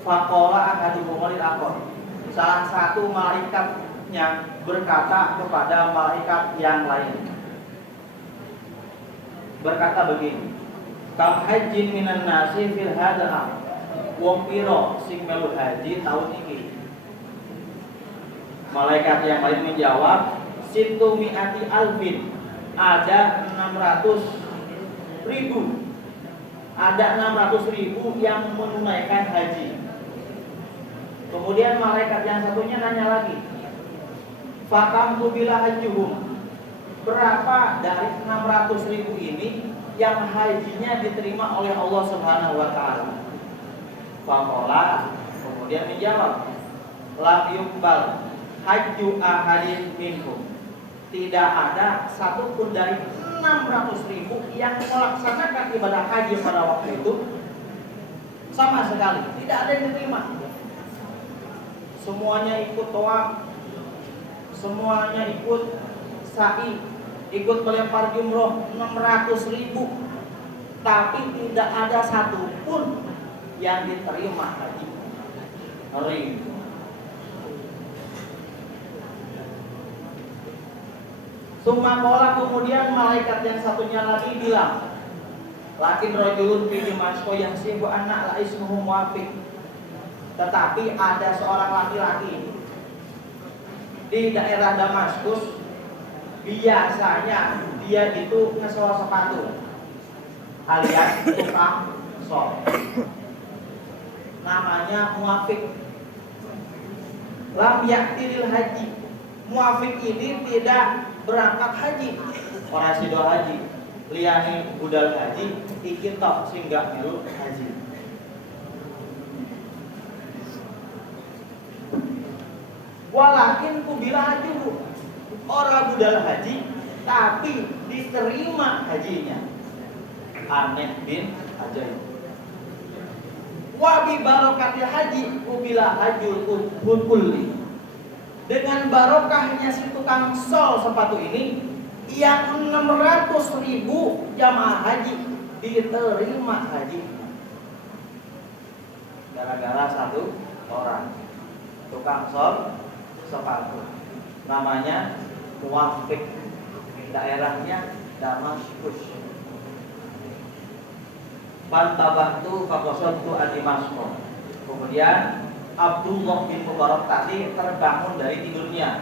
Faqala ahaduhum lil akhar. Salah satu malaikatnya berkata kepada malaikat yang lain. Berkata begini, kam hajjin minan nasi fil hadal wong piro sing melu haji tahun ini. Malaikat yang lain menjawab, situ mi'ati alfin, ada 600.000. Ada 600.000 yang menunaikan haji. Kemudian malaikat yang satunya nanya lagi, fakam bila hajuhum, berapa dari 600.000 ini yang hajinya diterima oleh Allah Subhanahu wa taala? Faqala, kemudian menjawab, lam yuqbal hajju ahadin minkum. Tidak ada satupun dari 600.000 yang melaksanakan ibadah haji pada waktu itu sama sekali, tidak ada yang diterima. Semuanya ikut tawaf, semuanya ikut sa'i, ikut melempar jumroh 600.000, tapi tidak ada satupun yang diterima haji. Ngeri. Sumakola, kemudian malaikat yang satunya lagi bilang, lakin rojulun fi Damaskus yang sibu anak la ismuhu Muafiq. Tetapi ada seorang laki-laki di daerah Damaskus, biasanya dia itu ngesewa sepatu alias tukang sol. Namanya Muafiq. Lam yaktiril haji. Muafiq ini tidak berangkat haji, orang sido haji, liane budal haji, iki tok sehingga melu haji. Walakin kubila haji, orang budal haji, tapi diterima hajinya. Aneh bin ajaib. Wa bi barokatil haji kubila hajul kulli. Dengan barokahnya si tukang sol sepatu ini, yang 600.000 jamaah haji diterima haji. Gara-gara satu orang tukang sol sepatu, namanya Muafiq, daerahnya Damaskus. Pantabahtu fakosotu adimasko. Kemudian Abdullah bin Mubarak tadi terbangun dari tidurnya,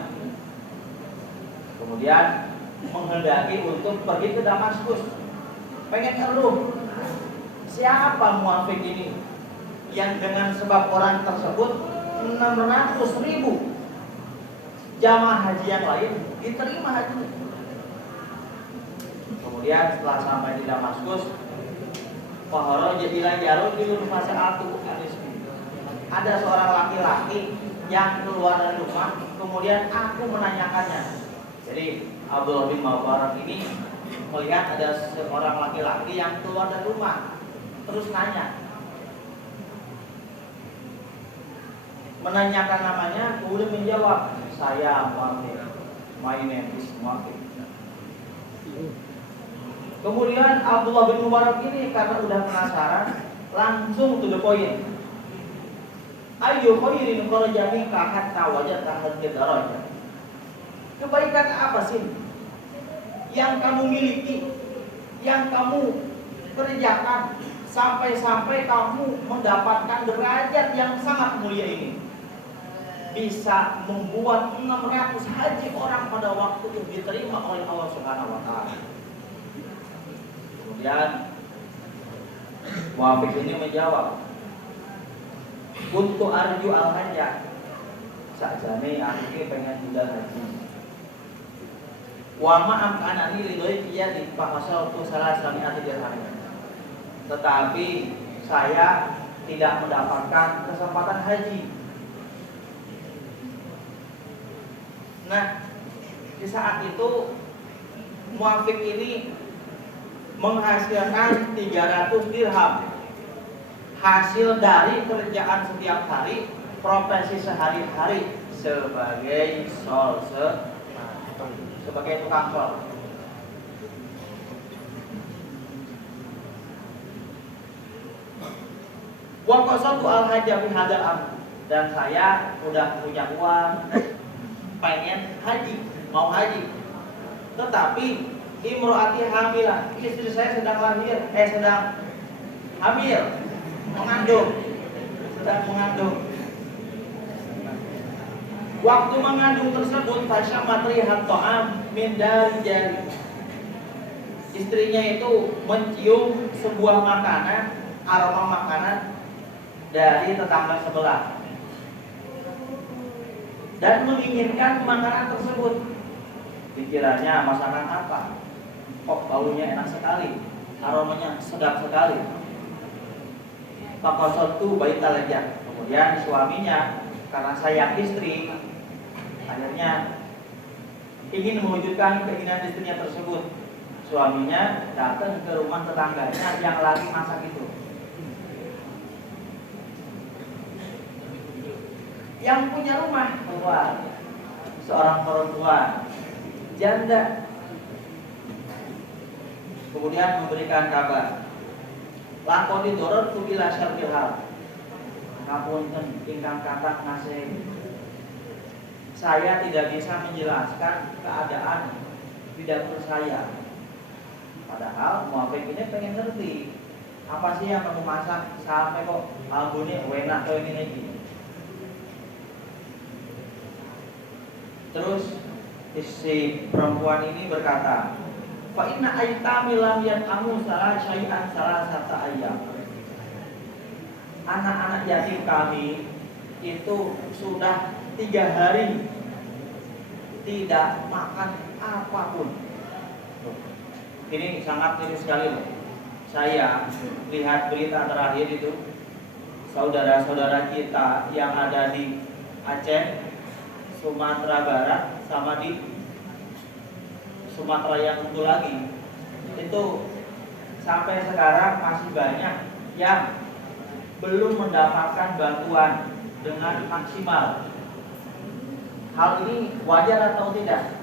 kemudian menghendaki untuk pergi ke Damaskus, pengen ngeluh siapa Muafiq ini yang dengan sebab orang tersebut 600.000 jamaah haji yang lain diterima haji. Kemudian setelah sampai di Damaskus, Fahara ila jarul fasa'atu anisbi. Ada seorang laki-laki yang keluar dari rumah, kemudian aku menanyakannya. Jadi Abdullah bin Mubarak ini melihat ada seorang laki-laki yang keluar dari rumah, terus nanya, menanyakan namanya, kemudian menjawab, saya Muafiq, my name is Muafiq. Kemudian Abdullah bin Mubarak ini karena udah penasaran, langsung to the point. Ayo khairin kharajani ka hatta wajadta hadhihi darajah. Kebaikan apa sih yang kamu miliki, yang kamu kerjakan sampai-sampai kamu mendapatkan derajat yang sangat mulia ini, bisa membuat 600 haji orang pada waktu itu diterima oleh Allah Subhanahu wa taala. Kemudian Muafiq ini menjawab, untuk arju al-hajjah, sakjane aku pengen budal haji. Wa ma'am kanani ridhoi dia di pakasal tu salah sami'ati dirham. Tetapi saya tidak mendapatkan kesempatan haji. Nah, di saat itu Muafiq ini menghasilkan 300 dirham. Hasil dari kerjaan setiap hari, profesi sehari-hari sebagai sebagai tukang sol. Wa qasatu al-hajja fi hadzal am, dan saya udah punya uang, pengen haji, mau haji. Tetapi imro'ati hamilah, istri saya sedang hamil, mengandung, sedang mengandung. Waktu mengandung tersebut fasyamat rihat ta'am min dari jari. Istrinya itu mencium sebuah makanan, aroma makanan dari tetangga sebelah dan menginginkan makanan tersebut. Pikirannya masakan apa? Kok baunya enak sekali, aromanya sedap sekali. Faqasatu baital lajah. Kemudian suaminya karena sayang istri, akhirnya ingin mewujudkan keinginan istrinya tersebut. Suaminya datang ke rumah tetangganya yang lagi masak itu. Yang punya rumah keluar, seorang perempuan janda, kemudian memberikan kabar, lakoni doror tu ila syarbil hal. Ngapunten ingkang kathah ngasih, saya tidak bisa menjelaskan keadaan di dapur saya. Padahal muafik ini pengen ngerti apa sih yang kamu masak sampai kok albunnya enak kayak gini. Terus si perempuan ini berkata, fa inna aitami lam yat'amu salah syai'an salah sata ayyam. Anak-anak yatim kami itu sudah 3 hari tidak makan apapun. Ini sangat miris sekali loh. Saya lihat berita terakhir itu, saudara-saudara kita yang ada di Aceh, Sumatera Barat, sama di Sumatera yang satu lagi, itu sampai sekarang masih banyak yang belum mendapatkan bantuan dengan maksimal. Hal ini wajar atau tidak?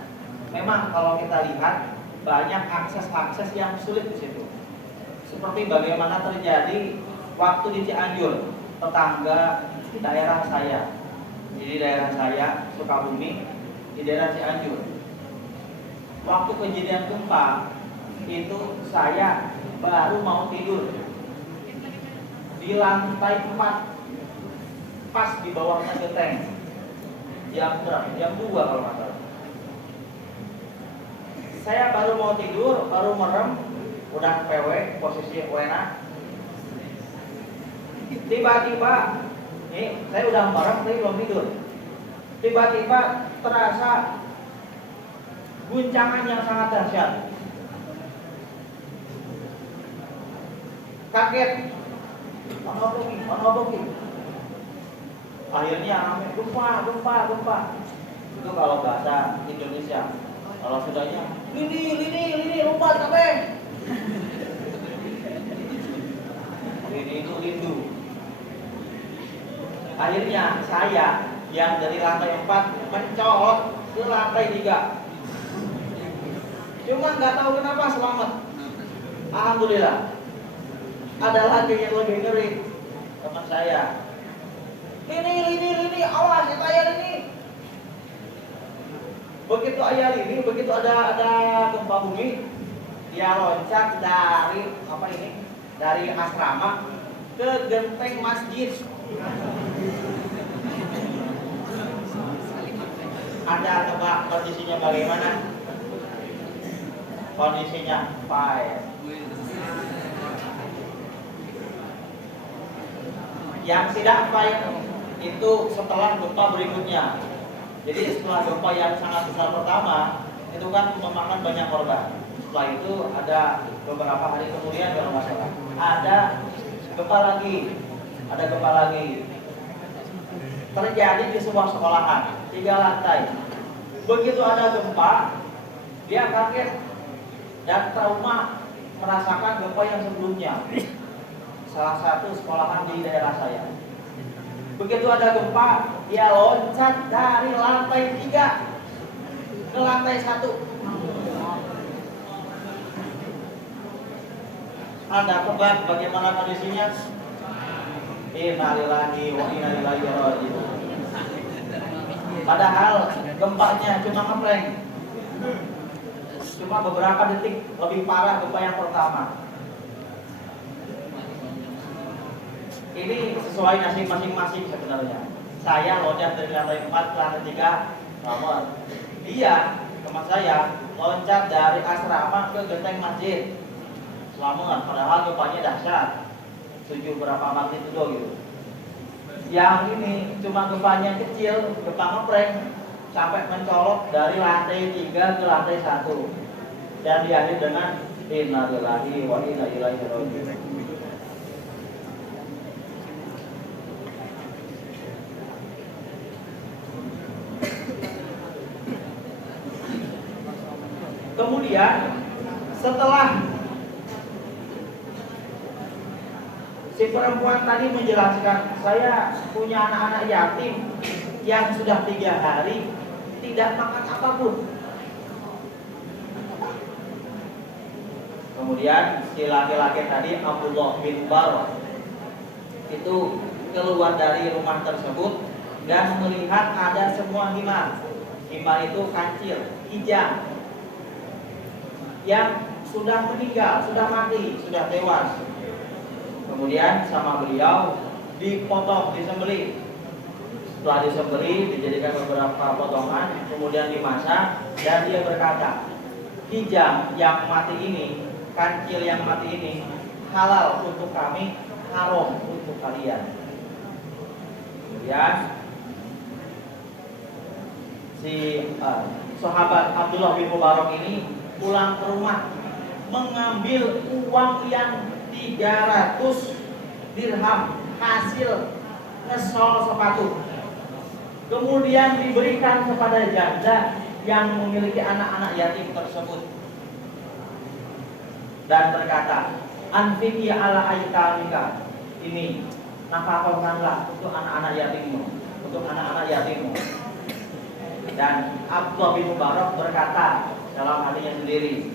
Memang kalau kita lihat banyak akses-akses yang sulit di situ. Seperti bagaimana terjadi waktu di Cianjur, tetangga di daerah saya. Jadi daerah saya Sukabumi, di daerah Cianjur. Waktu kejadian gempa itu saya baru mau tidur di lantai 4, pas di bawahnya genteng. Jam 2 kalau nggak salah. Saya baru mau tidur, baru merem, udah PW, posisi enak. Tiba-tiba, nih saya udah merem tapi belum tidur. Tiba-tiba terasa guncangan yang sangat dahsyat. Kaget, ngobrol. Akhirnya gempa. Itu kalau bahasa Indonesia. Kalau sudahnya, lini, lompat kabeh. Lini itu lindu. Akhirnya saya yang dari lantai 4 mencolot ke lantai 3. Cuma nggak tahu kenapa selamat. Alhamdulillah. Ada lagi yang lebih ngeri, teman saya. Lini, awas saya lini. Begitu ayah ini, begitu ada gempa bumi, dia loncat dari asrama ke genteng masjid. Anda tebak kondisinya bagaimana? Kondisinya fire. Yang tidak fire itu setelah gempa berikutnya. Jadi setelah gempa yang sangat besar pertama, itu kan memakan banyak korban. Setelah itu ada beberapa hari kemudian kalau nggak salah, ada gempa lagi. Terjadi di sebuah sekolahan, 3 lantai. Begitu ada gempa, dia kaget dan trauma merasakan gempa yang sebelumnya. Salah satu sekolahan di daerah saya. Begitu ada gempa, dia loncat dari lantai 3 ke lantai 1. Anda tebak bagaimana kondisinya? Innalillahi wa inna ilaihi raji'un. Padahal gempanya cuma ngeprank, cuma beberapa detik, lebih parah gempa yang pertama. Ini sesuai nasib masing-masing sebenarnya. Saya loncat dari lantai 4 ke lantai 3, namun dia teman saya loncat dari asrama ke genteng masjid. Selamat, padahal gempanya dahsyat, 7 berapa magnitudo gitu. Yang ini cuma gempanya kecil, gempa ngeprank, sampai mencolok dari lantai 3 ke lantai 1 dan diakhiri dengan innalillahi wa inna ilaihi raji'un. Kemudian setelah si perempuan tadi menjelaskan, saya punya anak-anak yatim yang sudah 3 hari tidak makan apapun. Kemudian si laki-laki tadi, Abdullah bin Barok, itu keluar dari rumah tersebut dan melihat ada semua himar. Himar itu kancil, kijang, yang sudah meninggal, sudah mati, sudah tewas. Kemudian sama beliau dipotong, disembelih. Setelah disembelih, dijadikan beberapa potongan, kemudian dimasak, dan dia berkata, kijang yang mati ini, kancil yang mati ini, halal untuk kami, haram untuk kalian. Kemudian si sahabat Abdullah bin Mubarak ini pulang ke rumah, mengambil uang yang 300 dirham hasil ngesol sepatu, kemudian diberikan kepada janda yang memiliki anak-anak yatim tersebut, dan berkata, anfiki ala aitamika, ini nafkahkanlah untuk anak-anak yatimmu, untuk anak-anak yatimmu. Dan Abdullah bin Mubarak berkata dalam hatinya sendiri,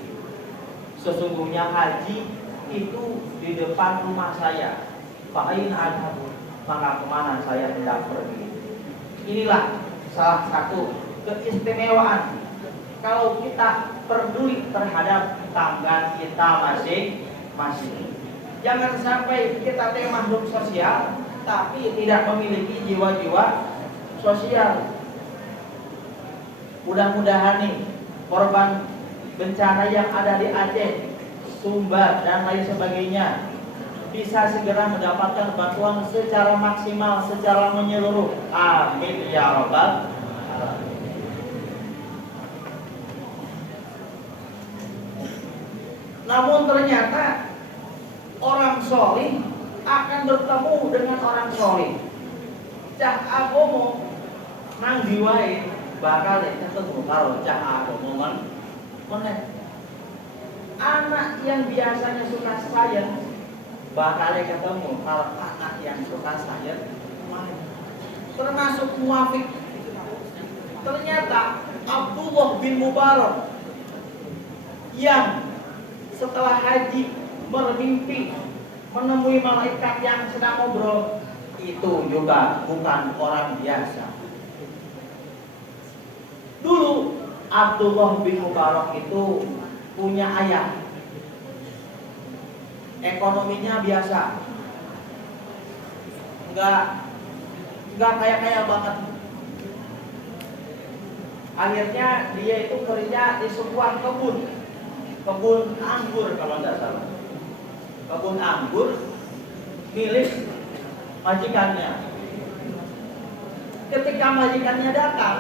sesungguhnya haji itu di depan rumah saya, fa'in adhabu, maka kemana saya tidak pergi. Inilah salah satu keistimewaan kalau kita peduli terhadap tangga kita masing-masing. Jangan sampai kita makhluk sosial tapi tidak memiliki jiwa-jiwa sosial. Mudah-mudahan nih korban bencana yang ada di Aceh, Sumbar dan lain sebagainya bisa segera mendapatkan bantuan secara maksimal, secara menyeluruh. Amin ya rabbal alamin. Namun ternyata orang solih akan bertemu dengan orang solih. Cah agomo nang diwae bakal ketemu karo cah agomo meneh. Anak yang biasanya suka sains bakal ketemu kalau anak yang suka sains termasuk muafik. Ternyata Abdullah bin Mubarak yang setelah haji bermimpi menemui malaikat yang sedang ngobrol, itu juga bukan orang biasa. Dulu Abdullah bin Mubarak itu punya ayah, ekonominya biasa, nggak kaya banget. Akhirnya dia itu kerja di sebuah kebun anggur kalau nggak salah, kebun anggur milik majikannya. Ketika majikannya datang,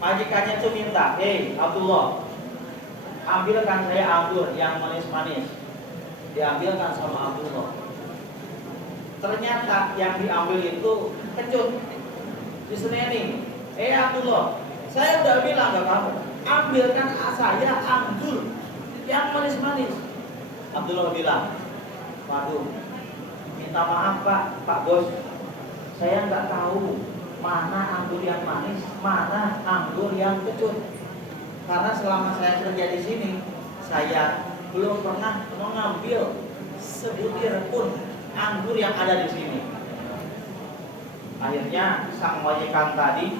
majikannya tuh minta, hei Abdullah, ambilkan saya anggur yang manis-manis. Diambilkan sama Abdullah. Ternyata yang diambil itu kecut, diseneni. Abdullah, saya udah bilang ke kamu, ambilkan saya anggur yang manis-manis. Abdullah bilang, waduh, minta maaf Pak Bos, saya nggak tahu mana anggur yang manis, mana anggur yang kecut. Karena selama saya kerja di sini, saya belum pernah mengambil sebutir pun anggur yang ada di sini. Akhirnya sang majikan tadi,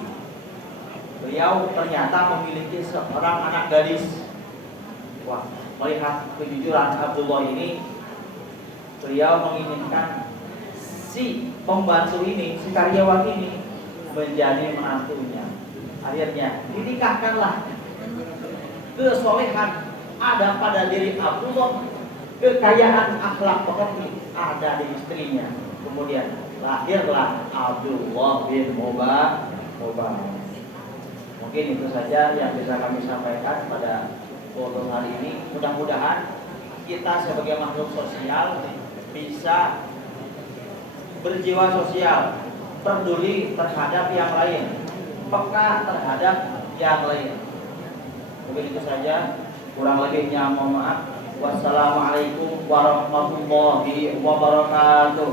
beliau ternyata memiliki seorang anak gadis. Wah, melihat kejujuran Abdullah ini, beliau menginginkan si pembantu ini, si karyawan ini menjadi menantunya. Akhirnya dinikahkanlah. Kesolehan ada pada diri Abdullah, kekayaan akhlak pekerti ada di istrinya. Kemudian lahirlah Abdullah bin Mubarak. Mungkin itu saja yang bisa kami sampaikan pada foto hari ini. Mudah-mudahan kita sebagai makhluk sosial bisa berjiwa sosial, peduli terhadap yang lain, peka terhadap yang lain. Mungkin itu saja, kurang lebihnya mohon maaf. Wassalamualaikum warahmatullahi wabarakatuh.